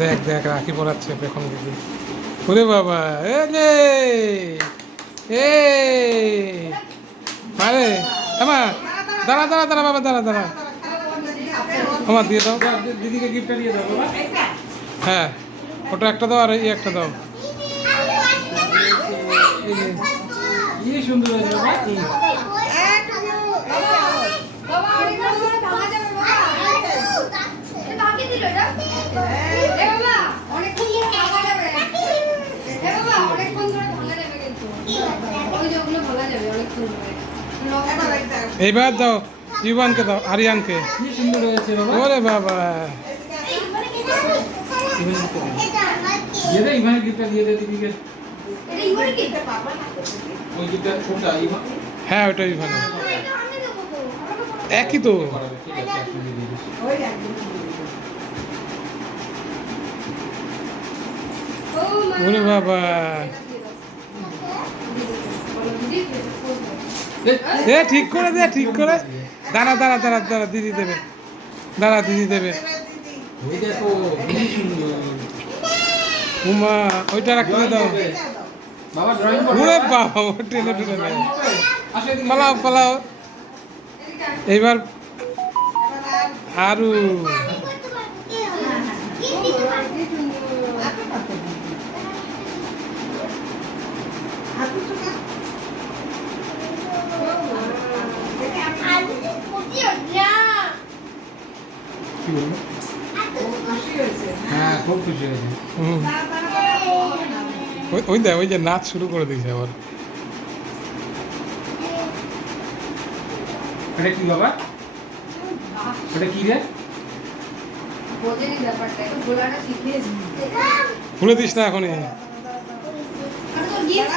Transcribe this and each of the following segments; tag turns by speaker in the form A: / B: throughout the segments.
A: দেখ দেখ রাখি পড়াচ্ছে এখন দিদি ওরে বাবা এ রে এ। আরে আমা দাঁড়া দাঁড়া দাঁড়া বাবা দাঁড়া দাঁড়া। আমার দিয়ে দাও দিদিকে গিফটটা দিয়ে দাও বাবা। হ্যাঁ ওটা একটা দাও আর এই একটা দাও। এই সুন্দর হয়েছে বাবা। এইবার দাও ইউবানকে দাও আরিয়ানকে। ওরে বাবা।
B: ইভানের গিফটটা দিয়ে দে দিদিকে
A: হ্যাঁ ওটাই ভালো একই তো। ওরে বাবা। এ, ঠিক করে দে, ঠিক করে। দাঁড়া দাঁড়া দাঁড়া দাঁড়া, দিদি দেবে। দাঁড়া, দিদি দেবে। উমা, ওইটা রাখতে দাও। ওরে বাবা টেনে টেনে পালাও পালাও। এইবার আরু
B: কি বলব হ্যাঁ খুব খুশি হয়েছে।
A: হুম। ওই- ওই দেখ ওই যে নাচ শুরু করে দিয়েছে আবার।
B: এটা কি বাবা? এটা কি রে?
A: খুলে দিস না এখনই।
C: আর তোর গিফট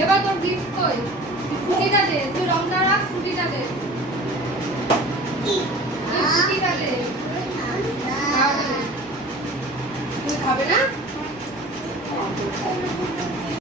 C: এবার তোর গিফট কই? ছুটিটা দে তুই রমনা রাখ ছুটিটা দে তুই ছুটিটা দে খাবে না?